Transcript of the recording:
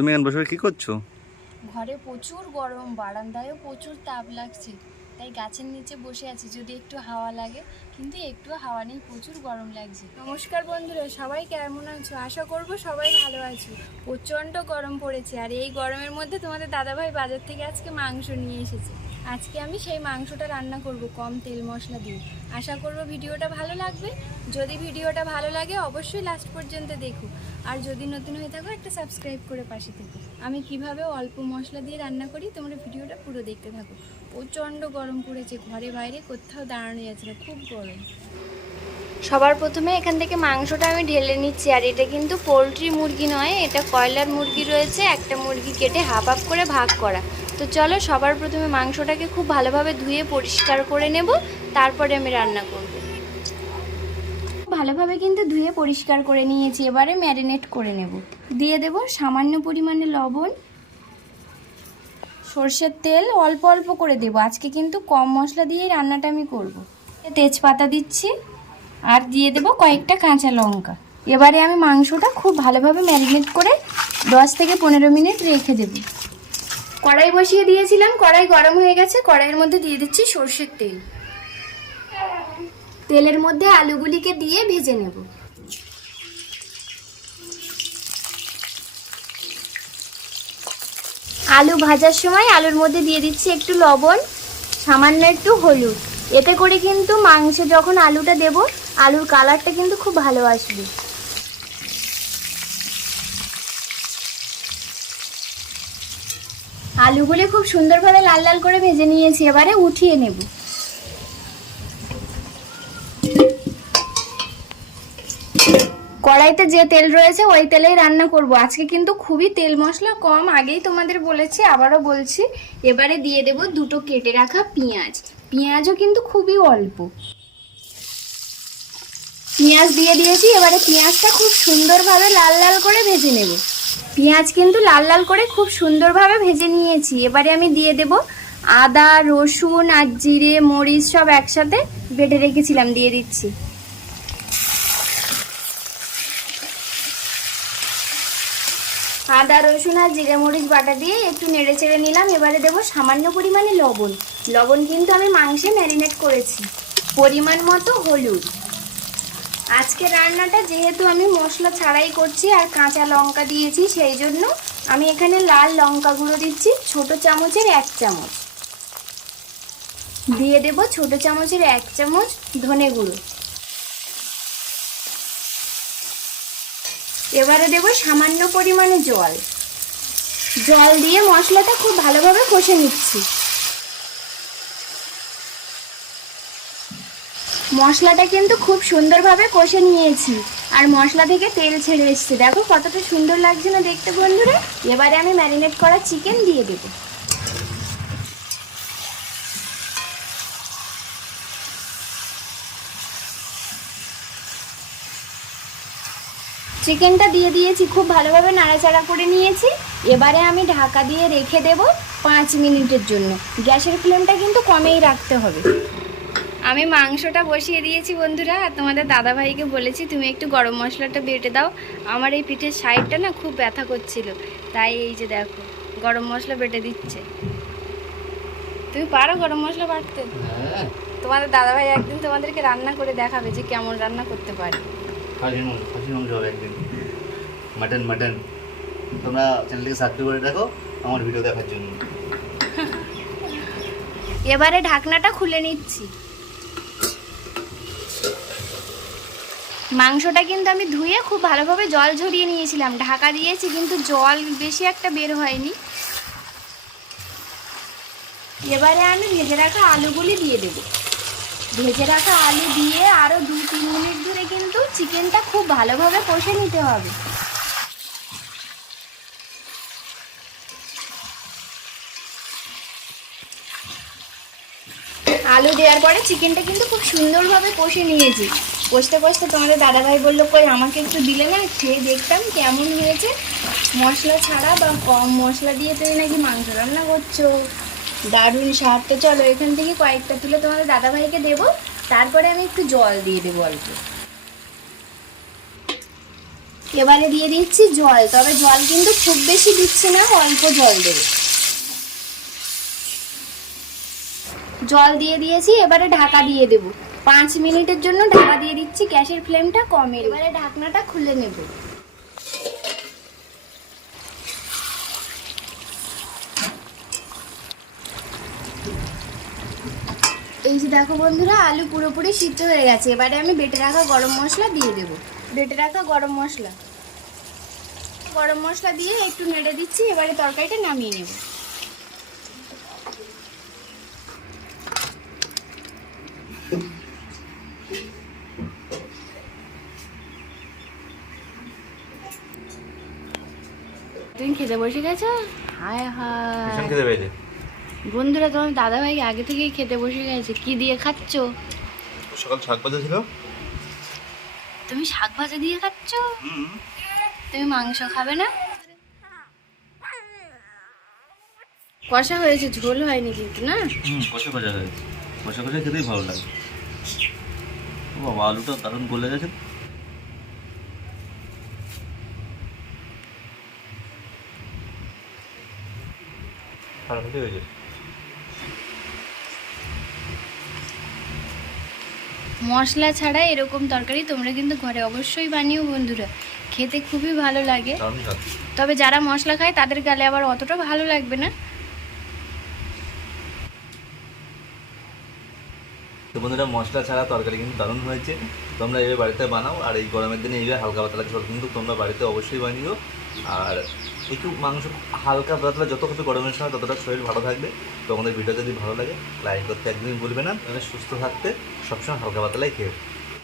তুমি এখন বসে কি করছ? ঘরে প্রচুর গরম, বারান্দায়ও প্রচুর তাপ লাগছে। তাই গাছের নিচে বসে আছি, যদি একটু হাওয়া লাগে কিন্তু একটু হাওয়া নেই, প্রচুর গরম লাগছে। নমস্কার বন্ধুরা, সবাই কেমন আছো? আশা করব সবাই ভালো আছো। প্রচণ্ড গরম পড়েছে, আর এই গরমের মধ্যে তোমাদের দাদাভাই বাজার থেকে আজকে মাংস নিয়ে এসেছে। আজকে আমি সেই মাংসটা রান্না করব কম তেল মশলা দিয়ে। আশা করব ভিডিওটা ভালো লাগবে। যদি ভিডিওটা ভালো লাগে, অবশ্যই লাস্ট পর্যন্ত দেখো। আর যদি নতুন হয়ে থাকো, একটা সাবস্ক্রাইব করে পাশে থেকো। আমি কীভাবে অল্প মশলা দিয়ে রান্না করি, তোমরা ভিডিওটা পুরো দেখতে থাকো। প্রচণ্ড গরম পড়েছে, ঘরে বাইরে কোথাও দাঁড়ানো যাচ্ছে না, খুব গরম। সবার প্রথমে এখান থেকে মাংসটা আমি ঢেলে নিচ্ছি, আর এটা কিন্তু পোলট্রি মুরগি নয়, এটা কয়লার মুরগি রয়েছে, একটা মুরগি কেটে হাফ হাফ করে ভাগ করা। তো চলো সবার প্রথমে মাংসটাকে খুব ভালোভাবে ধুয়ে পরিষ্কার করে নেব, তারপরে আমি রান্না করব। ভালোভাবে কিন্তু ধুয়ে পরিষ্কার করে নিয়েছি, এবারে ম্যারিনেট করে নেব। দিয়ে দেব সামান্য পরিমাণে লবণ, সর্ষের তেল, অল্প অল্প করে দেব। আজকে কিন্তু কম মশলা দিয়ে রান্নাটা আমি করব। তেজপাতা দিচ্ছি আর দিয়ে দেব কয়েকটা কাঁচা লঙ্কা। এবারে আমি মাংসটা খুব ভালোভাবে ম্যারিনেট করে দশ থেকে পনেরো মিনিট রেখে দেব। কড়াই বসিয়ে দিয়েছিলাম, কড়াই গরম হয়ে গেছে, কড়াইয়ের মধ্যে দিয়ে দিচ্ছি সর্ষের তেল। তেলের মধ্যে আলুগুলিকে দিয়ে ভেজে নেব। আলু ভাজার সময় আলুর মধ্যে দিয়ে দিচ্ছি একটু লবণ, সামান্য একটু হলুদ। এতে করে কিন্তু মাংসে যখন আলুটা দেব, আলুর কালারটা কিন্তু খুব ভালো আসবে। আলুগুলি খুব সুন্দরভাবে লাল লাল করে ভেজে নিয়েছি, এবারে উঠিয়ে নেব। কড়াইতে যে তেল রয়েছে, ওই তেলেই রান্না করব। আজকে কিন্তু খুবই তেল মশলা কম, আগেই তোমাদের বলেছি, আবারও বলছি। এবারে দিয়ে দেব দুটো কেটে রাখা পেঁয়াজ। পেঁয়াজও কিন্তু খুবই অল্প। পেঁয়াজ দিয়ে দিয়েছি, এবারে পেঁয়াজটা খুব সুন্দরভাবে লাল লাল করে ভেজে নেব। পেঁয়াজ কিন্তু লাল লাল করে খুব সুন্দরভাবে ভেজে নিয়েছি। এবারে আমি দিয়ে দেব আদা, রসুন আর জিরে, মরিচ সব একসাথে বেটে রেখেছিলাম, দিয়ে দিচ্ছি। আদা, রসুন আর জিরে, মরিচ বাটা দিয়ে একটু নেড়ে চেড়ে নিলাম। এবারে দেবো সামান্য পরিমাণে লবণ। লবণ কিন্তু আমি মাংসে ম্যারিনেট করেছি। পরিমাণ মতো হলুদ। আজকে রান্নাটা যেহেতু আমি মশলা ছাড়াই করছি আর কাঁচা লঙ্কা দিয়েছি, সেই জন্য আমি এখানে লাল লঙ্কা গুঁড়ো দিচ্ছি, ছোট চামচের এক চামচ। দিয়ে দেব ছোট চামচের এক চামচ ধনে গুঁড়ো। এবারে দেব সামান্য পরিমাণে জল। জল দিয়ে মশলাটা খুব ভালোভাবে কষে নিচ্ছি। মশলাটা কিন্তু খুব সুন্দরভাবে কষে নিয়েছি। আর মশলা থেকে তেল ছেড়ে এসছে। দেখো কতটা সুন্দর লাগছে না দেখতে বন্ধুরা। এবারে আমি ম্যারিনেট করা চিকেন দিয়ে দেবো। চিকেনটা দিয়ে দিয়েছি, খুব ভালোভাবে নাড়াচাড়া করে নিয়েছি। এবারে আমি ঢাকা দিয়ে রেখে দেব পাঁচ মিনিটের জন্য। গ্যাসের ফ্লেমটা কিন্তু কমেই রাখতে হবে। আমি মাংসটা বসিয়ে দিয়েছি বন্ধুরা আর তোমাদের দাদাভাইকে বলেছি তুমি একটু গরম মশলাটা বেটে দাও। আমার এই পিঠের সাইডটা না খুব ব্যথা করছিল তাই এই যে দেখো গরম মশলা বেটে দিচ্ছে। তুমি পারো গরম মশলা বাটতে? তোমাদের দাদাভাই একদিন তোমাদেরকে রান্না করে দেখাবে যে কেমন রান্না করতে পারে। একদিন। Mutton mutton. তোমরা চ্যানেলটিকে সাবস্ক্রাইব করে রাখো আমার ভিডিও দেখার জন্য। এবারে ঢাকনাটা খুলে নিচ্ছি। মাংসটা কিন্তু আমি ধুয়ে খুব ভালোভাবে জল ঝরিয়ে নিয়েছিলাম। ঢাকা দিয়েছি, কিন্তু জল বেশি একটা বের হয়নি। এবারে আমি ভেজে রাখা আলুগুলি দিয়ে দেব। ভেজে রাখা আলু দিয়ে আরও দু তিন মিনিট ধরে কিন্তু চিকেনটা খুব ভালোভাবে কষে নিতে হবে। আলু দেওয়ার পরে চিকেনটা কিন্তু খুব সুন্দরভাবে কষে নিয়েছি। কষতে কষতে তোমাদের দাদাভাই বলল, কই, আমাকে একটু দিলে না? খেয়ে দেখতাম কেমন হয়েছে। মশলা ছাড়া বা কম মশলা দিয়ে তুমি নাকি মাংস রান্না করছ? দারুণ স্বাদ। তো চলো, এখান থেকে কয়েকটা তুলে তোমাদের দাদাভাইকে দেবো। তারপরে আমি একটু জল দিয়ে দেবো অল্প। এবারে দিয়ে দিচ্ছি জল, তবে জল কিন্তু খুব বেশি দিচ্ছি না, অল্প জল দেবো। জল দিয়ে দিয়েছি, এবারে ঢাকা দিয়ে দেব। পাঁচ মিনিটের জন্য ঢাকা দিয়ে দিচ্ছি গ্যাসের ফ্লেমটা কমে এবারে ঢাকনাটা খুলে নেব। এই যে দেখো বন্ধুরা, আলু পুরোপুরি সিদ্ধ হয়ে গেছে। এবারে আমি বেটে রাখা গরম মশলা দিয়ে দেব। বেটে রাখা গরম মশলা। গরম মশলা দিয়ে একটু নেড়ে দিচ্ছি, এবারে তরকারিটা নামিয়ে নেব। তুমি খেতে বসে গেছো? হায় হায়। খেতে পেয়েছে। বন্ধুরা তোমার দাদা ভাই আগে থেকেই খেতে বসে গেছে। কি দিয়ে খাচ্ছো? সকাল শাক ভাজা ছিল। তুমি শাক ভাজা দিয়ে খাচ্ছো? তুমি মাংস খাবে না? কষা হয়েছে ঝোল হয়নি কিন্তু না? হুম কষা কষা হয়েছে। কষা কষা খেতেই ভালো লাগে। বাবা আলুটা দারুণ গলে গেছে। ফাটাফাটি হয়েছে মশলা ছাড়া এরকম তরকারি তোমরা কিন্তু ঘরে অবশ্যই বানিও বন্ধুরা। খেতে খুবই ভালো লাগে। তবে যারা মশলা খায় তাদের গালে আবার অতটা ভালো লাগবে না। তো বন্ধুরা মশলা ছাড়া তরকারি কিন্তু দারুণ হয়েছে। তোমরা এইভাবে বাড়িতে বানাও আর এই গরমের দিনে এইভাবে হালকা পাতলা ঝোল কিন্তু তোমরা বাড়িতে অবশ্যই বানিও। আর একটু মাংস হালকা পাতলা যত কিছু গরমের সময় ততটা শরীর ভালো থাকবে। তো আমাদের ভিডিও যদি ভালো লাগে লাইক করতে একদমই বলবে না। সুস্থ থাকতে সবসময় হালকা পাতলাই খেয়ে